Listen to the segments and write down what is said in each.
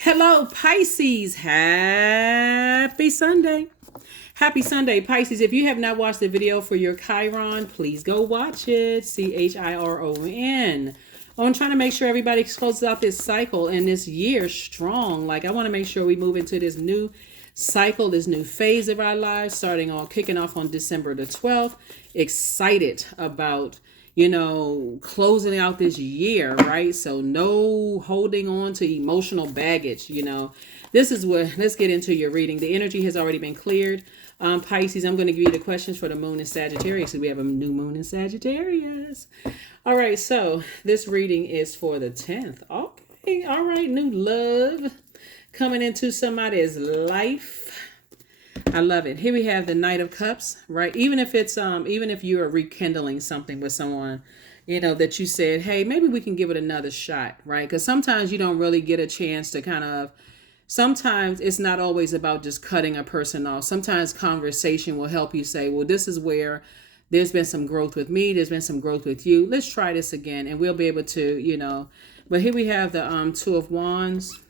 Hello, Pisces. Happy Sunday. Happy Sunday, Pisces. If you have not watched the video for your Chiron, please go watch it. CHIRON. I'm trying to make sure everybody closes out this cycle and this year strong. Like, I want to make sure we move into this new cycle, this new phase of our lives, kicking off on December the 12th. Excited about closing out this year, right? So no holding on to emotional baggage, This is what, let's get into your reading. The energy has already been cleared. Pisces, I'm going to give you the questions for the moon in Sagittarius. So we have a new moon in Sagittarius. All right, so this reading is for the 10th. Okay, all right, new love coming into somebody's life. I love it. Here we have the Knight of Cups, right? Even if you are rekindling something with someone, that you said, hey, maybe we can give it another shot, right? Because sometimes you don't really get a chance to sometimes it's not always about just cutting a person off. Sometimes conversation will help you say, well, this is where there's been some growth with me. There's been some growth with you. Let's try this again. And we'll be able to, but here we have the Two of Wands.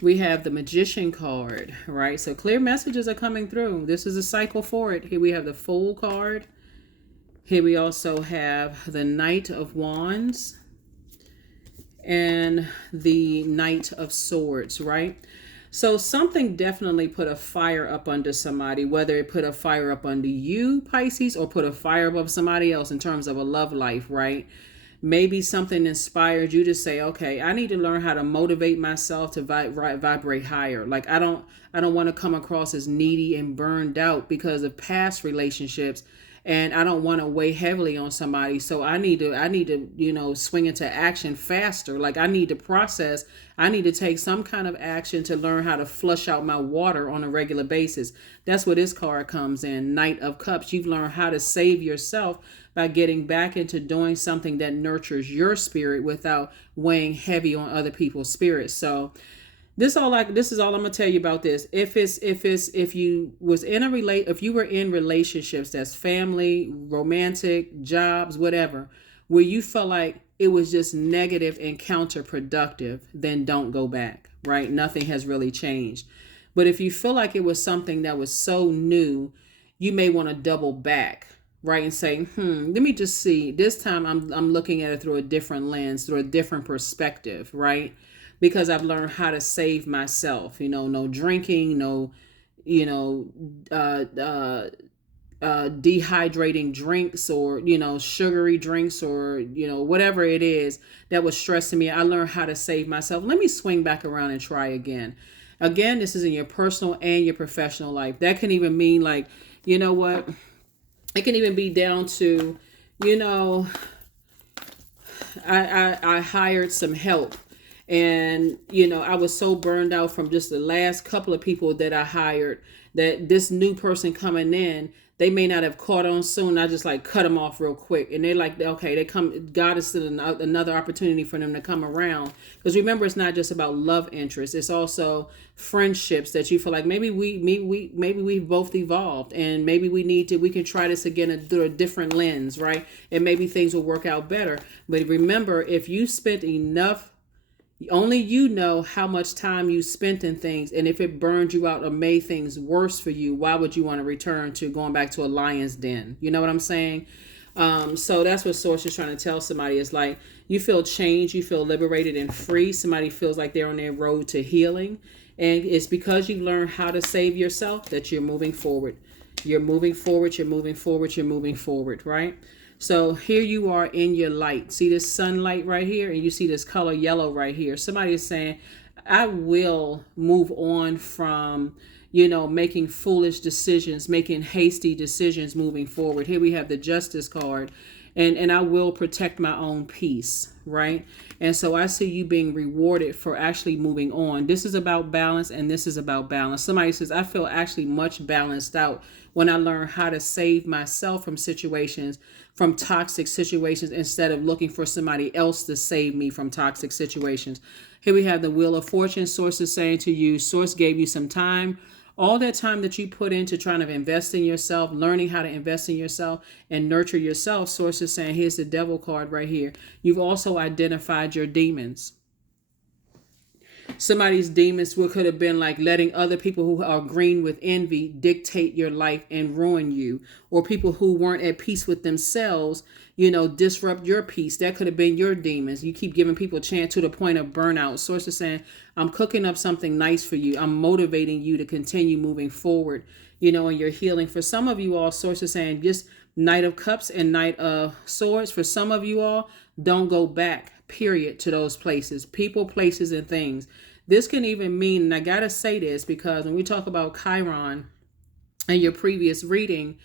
We have the Magician card, right? So clear messages are coming through. This is a cycle for it. Here we have the Fool card. Here we also have the Knight of Wands and the Knight of Swords, right? So something definitely put a fire up under somebody, whether it put a fire up under you, Pisces, or put a fire up somebody else in terms of a love life, right? Maybe something inspired you to say, okay, I need to learn how to motivate myself to vibrate higher. Like, I don't want to come across as needy and burned out because of past relationships. And I don't want to weigh heavily on somebody. So I need to, swing into action faster. Like, I need to process. I need to take some kind of action to learn how to flush out my water on a regular basis. That's where this card comes in. Knight of Cups. You've learned how to save yourself by getting back into doing something that nurtures your spirit without weighing heavy on other people's spirits. So this is all I'm gonna tell you about this. If you were in relationships that's family, romantic, jobs, whatever, where you felt like it was just negative and counterproductive, then don't go back, right? Nothing has really changed. But if you feel like it was something that was so new, you may want to double back, right? And say, let me just see. This time I'm looking at it through a different lens, through a different perspective, right? Because I've learned how to save myself, no drinking, no, dehydrating drinks or, sugary drinks or, whatever it is that was stressing me. I learned how to save myself. Let me swing back around and try again. Again, this is in your personal and your professional life. That can even mean like, you know what? It can even be down to, I hired some help. And, I was so burned out from just the last couple of people that I hired that this new person coming in, they may not have caught on soon. I just like cut them off real quick. And they're like, okay, God is still another opportunity for them to come around. Because remember, it's not just about love interests. It's also friendships that you feel like maybe we've both evolved and maybe we can try this again through a different lens, right? And maybe things will work out better. But remember, if you spent enough, only you know how much time you spent in things, and if it burned you out or made things worse for you, why would you want to return to going back to a lion's den? You know what I'm saying? So that's what Source is trying to tell somebody. Is like, you feel changed, you feel liberated and free. Somebody feels like they're on their road to healing, and it's because you've learned how to save yourself that you're moving forward. You're moving forward, you're moving forward, you're moving forward, right? So here you are in your light. See this sunlight right here? And you see this color yellow right here. Somebody is saying, I will move on from, making foolish decisions, making hasty decisions moving forward. Here we have the Justice card. And I will protect my own peace, right? And so I see you being rewarded for actually moving on. This is about balance, and this is about balance. Somebody says, I feel actually much balanced out when I learn how to save myself from toxic situations, instead of looking for somebody else to save me from toxic situations. Here we have the Wheel of Fortune. Source is saying to you, Source gave you some time. All that time that you put into trying to invest in yourself, learning how to invest in yourself and nurture yourself, Source is saying, here's the Devil card right here. You've also identified your demons. Somebody's demons could have been like letting other people who are green with envy dictate your life and ruin you, or people who weren't at peace with themselves, disrupt your peace. That could have been your demons. You keep giving people a chance to the point of burnout. Source is saying, I'm cooking up something nice for you. I'm motivating you to continue moving forward, in your healing. For some of you all, Source is saying just Knight of Cups and Knight of Swords. For some of you all, don't go back, period, to those places, people, places, and things. This can even mean, and I got to say this because when we talk about Chiron in your previous reading,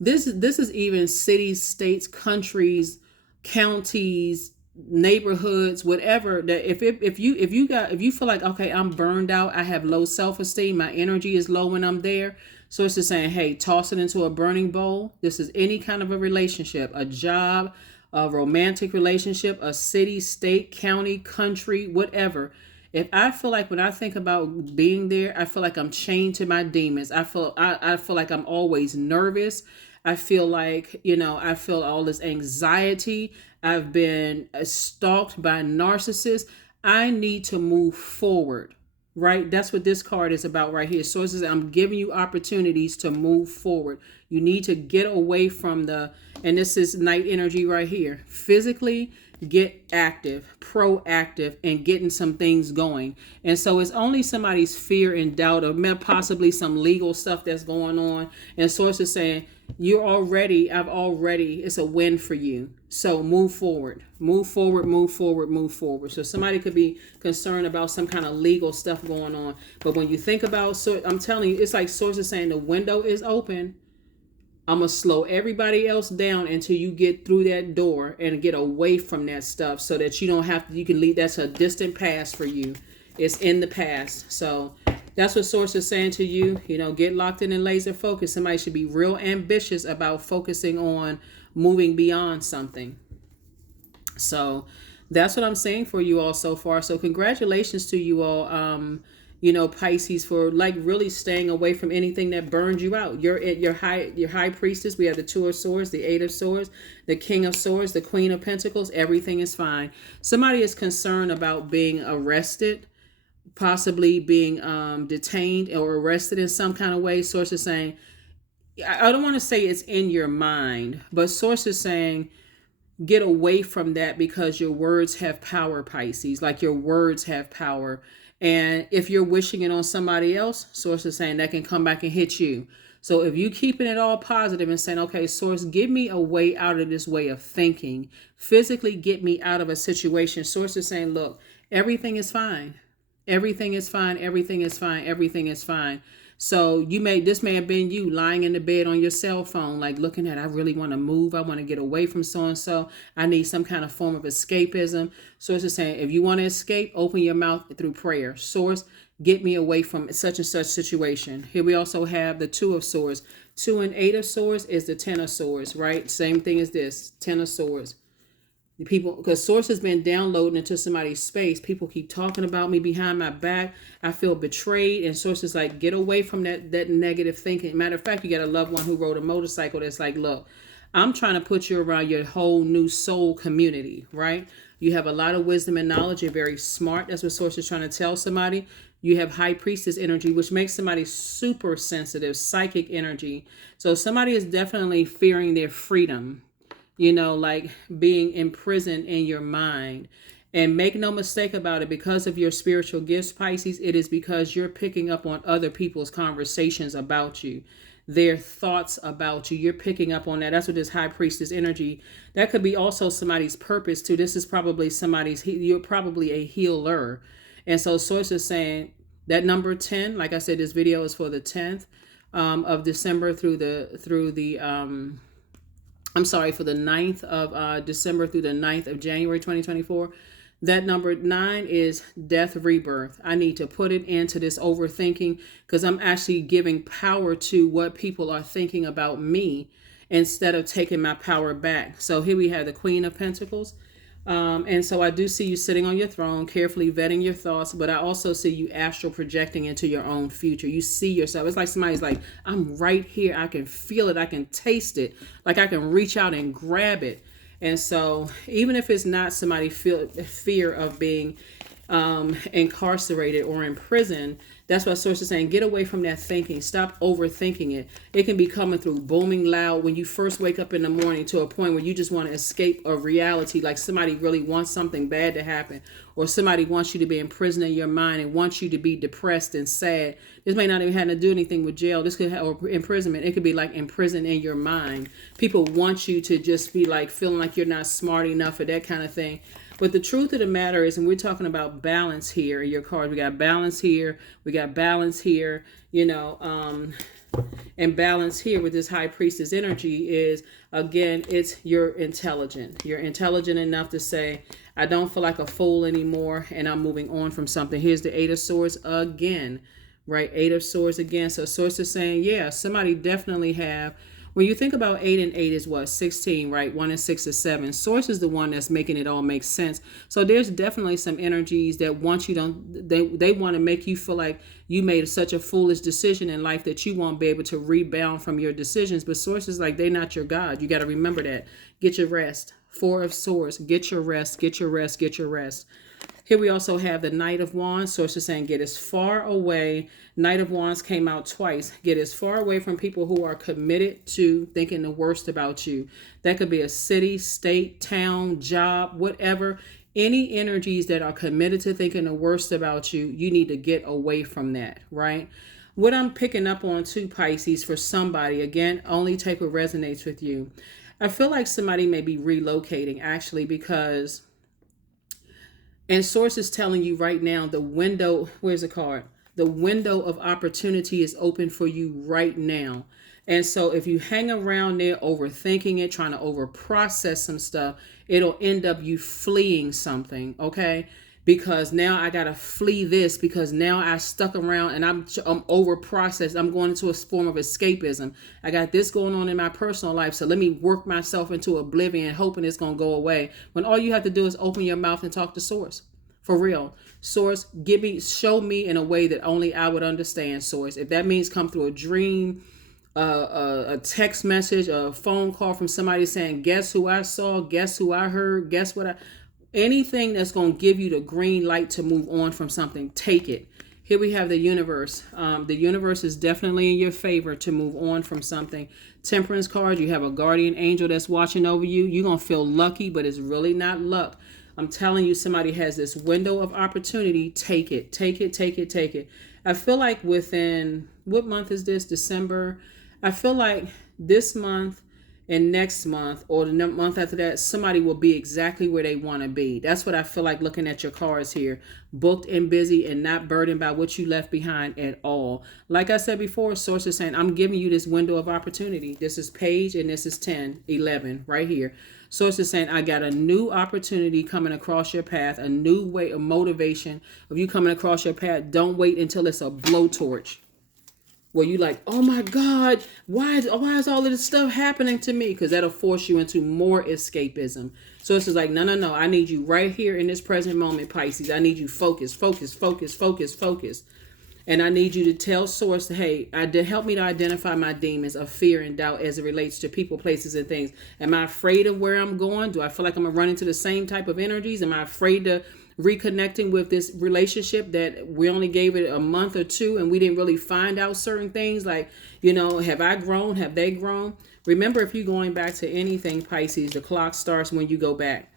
this is even cities, states, countries, counties, neighborhoods, whatever. That if you feel like, okay, I'm burned out, I have low self-esteem, my energy is low when I'm there. So it's just saying, hey, toss it into a burning bowl. This is any kind of a relationship, a job, a romantic relationship, a city, state, county, country, whatever. If I feel like when I think about being there, I feel like I'm chained to my demons. I feel like I'm always nervous. I feel like, I feel all this anxiety. I've been stalked by narcissists. I need to move forward, right? That's what this card is about right here. Sources, I'm giving you opportunities to move forward. You need to get away from and this is night energy right here. Physically, get active, proactive, and getting some things going. And so it's only somebody's fear and doubt of possibly some legal stuff that's going on. And sources saying, it's a win for you. So move forward, move forward, move forward, move forward. So somebody could be concerned about some kind of legal stuff going on. But when you think about, I'm telling you, it's like sources saying the window is open. I'm going to slow everybody else down until you get through that door and get away from that stuff so that you can leave. That's a distant past for you. It's in the past. So that's what Source is saying to you. Get locked in and laser focus. Somebody should be real ambitious about focusing on moving beyond something. So that's what I'm saying for you all so far. So congratulations to you all. Pisces, for like really staying away from anything that burns you out. You're at your high priestess. We have the Two of Swords, the Eight of Swords, the King of Swords, the Queen of Pentacles. Everything is fine. Somebody is concerned about being arrested, possibly being detained or arrested in some kind of way. Source is saying, I don't want to say it's in your mind, but Source is saying, get away from that because your words have power, Pisces. Like your words have power. And if you're wishing it on somebody else, Source is saying that can come back and hit you. So if you keeping it all positive and saying, okay, Source, give me a way out of this way of thinking, physically get me out of a situation. Source is saying, look, everything is fine. Everything is fine. Everything is fine. Everything is fine. So this may have been you lying in the bed on your cell phone, like looking at, I really want to move. I want to get away from so-and-so. I need some kind of form of escapism. Source is saying, if you want to escape, open your mouth through prayer. Source, get me away from such and such situation. Here we also have the Two of Swords. 2 and 8 of Swords is the 10 of Swords, right? Same thing as this, 10 of Swords. People, because Source has been downloading into somebody's space. People keep talking about me behind my back. I feel betrayed. And Source is like, get away from that negative thinking. Matter of fact, you got a loved one who rode a motorcycle that's like, look, I'm trying to put you around your whole new soul community, right? You have a lot of wisdom and knowledge. You're very smart. That's what Source is trying to tell somebody. You have high priestess energy, which makes somebody super sensitive, psychic energy. So somebody is definitely fearing their freedom. Like being imprisoned in your mind. And make no mistake about it, because of your spiritual gifts, Pisces, it is because you're picking up on other people's conversations about you, their thoughts about you. You're picking up on that. That's what this high priestess energy, that could be also somebody's purpose too. This is probably you're probably a healer. And so Source is saying that number 10, like I said, this video is for the 10th of December for the 9th of December through the 9th of January 2024. That number 9 is death, rebirth. I need to put it into this overthinking because I'm actually giving power to what people are thinking about me instead of taking my power back. So here we have the Queen of Pentacles. And so I do see you sitting on your throne, carefully vetting your thoughts, but I also see you astral projecting into your own future. You see yourself. It's like somebody's like, I'm right here. I can feel it. I can taste it. Like I can reach out and grab it. And so even if it's not somebody fear of being incarcerated or in prison. That's why Source is saying, get away from that thinking. Stop overthinking it. It can be coming through booming loud when you first wake up in the morning, to a point where you just want to escape a reality, like somebody really wants something bad to happen, or somebody wants you to be in prison in your mind and wants you to be depressed and sad. This may not even have to do anything with jail. This could have, or imprisonment. It could be like in prison in your mind. People want you to just be like feeling like you're not smart enough or that kind of thing. But the truth of the matter is, and we're talking about balance here in your cards. We got balance here. We got balance here, and balance here with this high priestess energy is, again, it's you're intelligent. You're intelligent enough to say, I don't feel like a fool anymore, and I'm moving on from something. Here's the Eight of Swords again, right? Eight of Swords again. So Source is saying, yeah, somebody definitely have. When you think about 8 and 8 is what? 16, right? 1 and 6 is 7. Source is the one that's making it all make sense. So there's definitely some energies that want you to, they want to make you feel like you made such a foolish decision in life that you won't be able to rebound from your decisions. But Source is like, they're not your God. You got to remember that. Get your rest. 4 of Swords. Get your rest. Get your rest. Get your rest. Here we also have the Knight of Wands. Source is saying, get as far away. Knight of Wands came out twice. Get as far away from people who are committed to thinking the worst about you. That could be a city, state, town, job, whatever. Any energies that are committed to thinking the worst about you, you need to get away from that, right? What I'm picking up on too, Pisces, for somebody, again, only take what resonates with you. I feel like somebody may be relocating, actually, because... And Source is telling you right now, the window, where's the card? The window of opportunity is open for you right now. And so if you hang around there overthinking it, trying to overprocess some stuff, it'll end up you fleeing something, okay? Because now I got to flee this, because now I stuck around and I'm overprocessed. I'm going into a form of escapism. I got this going on in my personal life, so let me work myself into oblivion, hoping it's going to go away. When all you have to do is open your mouth and talk to Source. For real. Source, show me in a way that only I would understand, Source. If that means come through a dream, a text message, a phone call from somebody saying, guess who I saw, guess who I heard, guess what anything that's going to give you the green light to move on from something, take it. Here we have the universe. The universe is definitely in your favor to move on from something. Temperance card, you have a guardian angel that's watching over you. You're going to feel lucky, but it's really not luck. I'm telling you, somebody has this window of opportunity. Take it, take it, take it, take it. I feel like within, what month is this? December. I feel like this month and next month or the month after that, somebody will be exactly where they want to be. That's what I feel like looking at your cards here. Booked and busy and not burdened by what you left behind at all. Like I said before, Source is saying, I'm giving you this window of opportunity. This is page and this is 10, 11 right here. Source is saying, I got a new opportunity coming across your path, a new way of motivation of you coming across your path. Don't wait until it's a blowtorch where you like, oh my God, why is all of this stuff happening to me? Because that'll force you into more escapism. So it's just like, no. I need you right here in this present moment, Pisces. I need you focused. And I need you to tell Source, hey, help me to identify my demons of fear and doubt as it relates to people, places, and things. Am I afraid of where I'm going? Do I feel like I'm going to run into the same type of energies? Am I afraid to reconnecting with this relationship that we only gave it a month or two and we didn't really find out certain things? Like, have I grown? Have they grown? Remember, if you're going back to anything, Pisces, the clock starts when you go back.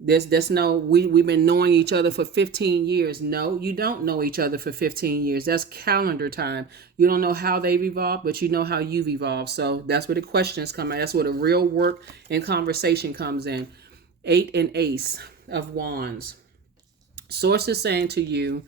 There's no, we've been knowing each other for 15 years. No, you don't know each other for 15 years. That's calendar time. You don't know how they've evolved, but you know how you've evolved. So that's where the questions come in. That's where the real work and conversation comes in. 8 and Ace of Wands. Source is saying to you,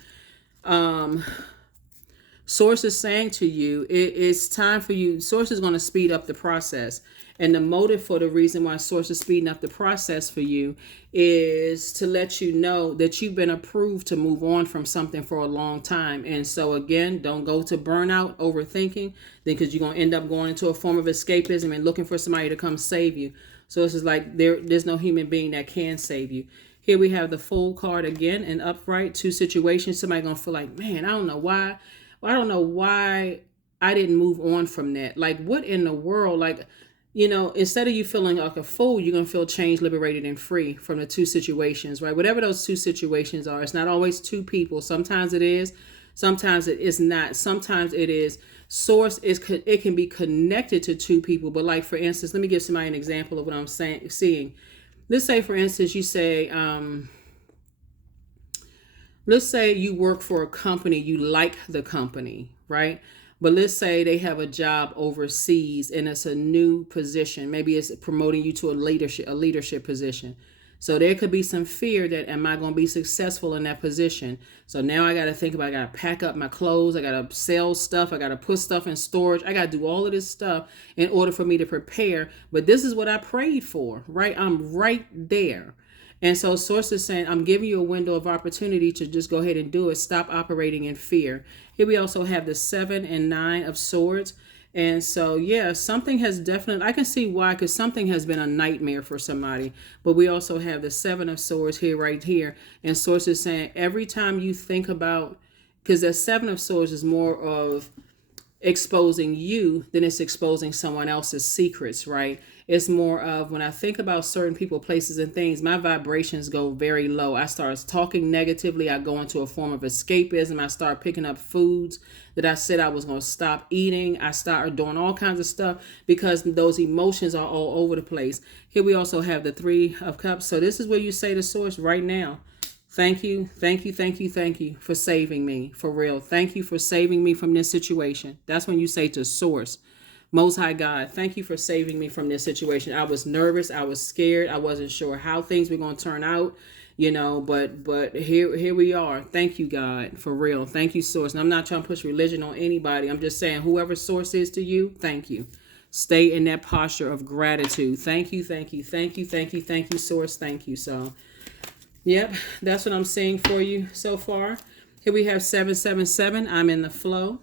it's time for you. Source is going to speed up the process. And the motive for the reason why Source is speeding up the process for you is to let you know that you've been approved to move on from something for a long time. And so again, don't go to burnout, overthinking, because you're going to end up going into a form of escapism and looking for somebody to come save you. So it's just like there's no human being that can save you. Here we have the Fool card again, and upright, two situations. Somebody going to feel like, man, I don't know why I didn't move on from that. Like, what in the world? Like, instead of you feeling like a fool, you're going to feel changed, liberated, and free from the two situations, right? Whatever those two situations are. It's not always two people. Sometimes it is. Sometimes it is not. Sometimes it is. Source it can be connected to two people. But like, for instance, let me give somebody an example of what I'm seeing. Let's say, for instance, you say, let's say you work for a company, you like the company, right? But let's say they have a job overseas and it's a new position. Maybe it's promoting you to a leadership position. So there could be some fear that, am I going to be successful in that position? So now I got to think about, I got to pack up my clothes. I got to sell stuff. I got to put stuff in storage. I got to do all of this stuff in order for me to prepare. But this is what I prayed for, right? I'm right there. And so Source is saying, I'm giving you a window of opportunity to just go ahead and do it. Stop operating in fear. Here we also have the 7 and 9 of Swords. And so, yeah, something has definitely, I can see why, because something has been a nightmare for somebody. But we also have the 7 of Swords here, right here. And Source is saying, every time you think about, because the 7 of Swords is more of exposing you than it's exposing someone else's secrets, right? It's more of, when I think about certain people, places, and things, my vibrations go very low. I start talking negatively. I go into a form of escapism. I start picking up foods that I said I was going to stop eating. I start doing all kinds of stuff because those emotions are all over the place. Here we also have the 3 of Cups. So this is where you say to Source right now, thank you, thank you, thank you, thank you for saving me, for real. Thank you for saving me from this situation. That's when you say to Source, Most High God, thank you for saving me from this situation. I was nervous. I was scared. I wasn't sure how things were going to turn out, but here we are. Thank you, God, for real. Thank you, Source. And I'm not trying to push religion on anybody. I'm just saying, whoever Source is to you, thank you. Stay in that posture of gratitude. Thank you, thank you, thank you, thank you, thank you, Source. Thank you. So, yep, that's what I'm seeing for you so far. Here we have 777. I'm in the flow.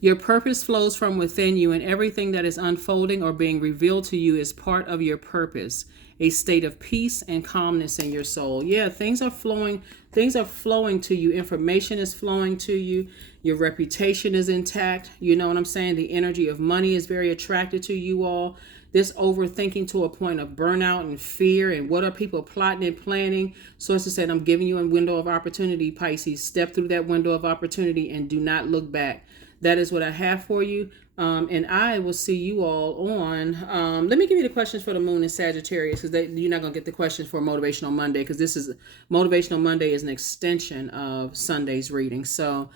Your purpose flows from within you, and everything that is unfolding or being revealed to you is part of your purpose, a state of peace and calmness in your soul. Yeah, things are flowing to you. Information is flowing to you. Your reputation is intact. You know what I'm saying? The energy of money is very attracted to you all. This overthinking to a point of burnout and fear and what are people plotting and planning. Sources said, I'm giving you a window of opportunity, Pisces. Step through that window of opportunity and do not look back. That is what I have for you. And I will see you all on, let me give you the questions for the moon in Sagittarius, because you're not going to get the questions for Motivational Monday, because Motivational Monday is an extension of Sunday's reading. So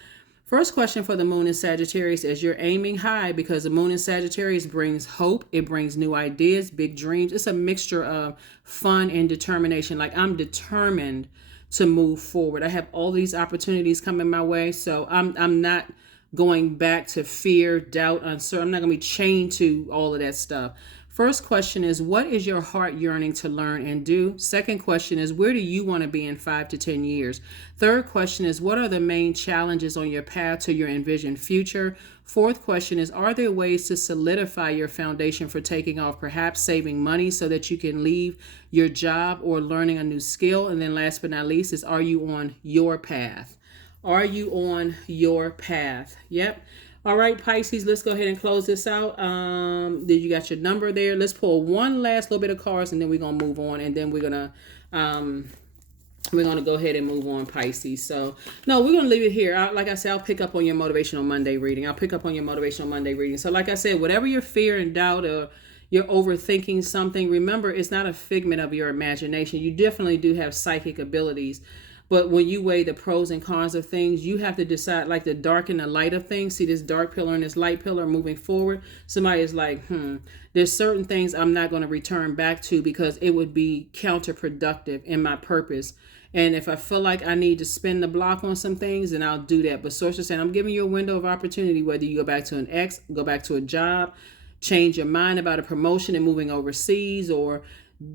first question for the moon in Sagittarius is, you're aiming high, because the moon in Sagittarius brings hope. It brings new ideas, big dreams. It's a mixture of fun and determination. Like, I'm determined to move forward. I have all these opportunities coming my way. So I'm not going back to fear, doubt, uncertainty. I'm not going to be chained to all of that stuff. First question is, what is your heart yearning to learn and do? Second question is, where do you want to be in 5 to 10 years? Third question is, what are the main challenges on your path to your envisioned future? Fourth question is, are there ways to solidify your foundation for taking off, perhaps saving money so that you can leave your job or learning a new skill? And then last but not least is, are you on your path? Are you on your path? Yep. All right, Pisces, let's go ahead and close this out. Did you got your number there? Let's pull one last little bit of cards, and then we're going to move on, and then we're going to go ahead and move on, Pisces. So, no, we're going to leave it here. Like I said, I'll pick up on your Motivational Monday reading. So, like I said, whatever your fear and doubt or you're overthinking something, remember, it's not a figment of your imagination. You definitely do have psychic abilities. But when you weigh the pros and cons of things, you have to decide, like the dark and the light of things. See this dark pillar and this light pillar moving forward. Somebody is like, there's certain things I'm not going to return back to because it would be counterproductive in my purpose. And if I feel like I need to spin the block on some things, then I'll do that. But Source is saying, I'm giving you a window of opportunity, whether you go back to an ex, go back to a job, change your mind about a promotion and moving overseas, or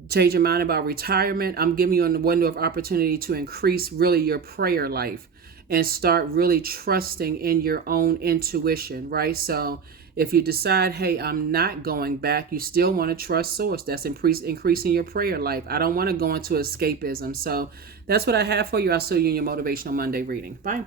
change your mind about retirement. I'm giving you a window of opportunity to increase really your prayer life and start really trusting in your own intuition, right? So if you decide, hey, I'm not going back, you still want to trust Source. That's increasing your prayer life. I don't want to go into escapism. So that's what I have for you. I'll see you in your Motivational Monday reading. Bye.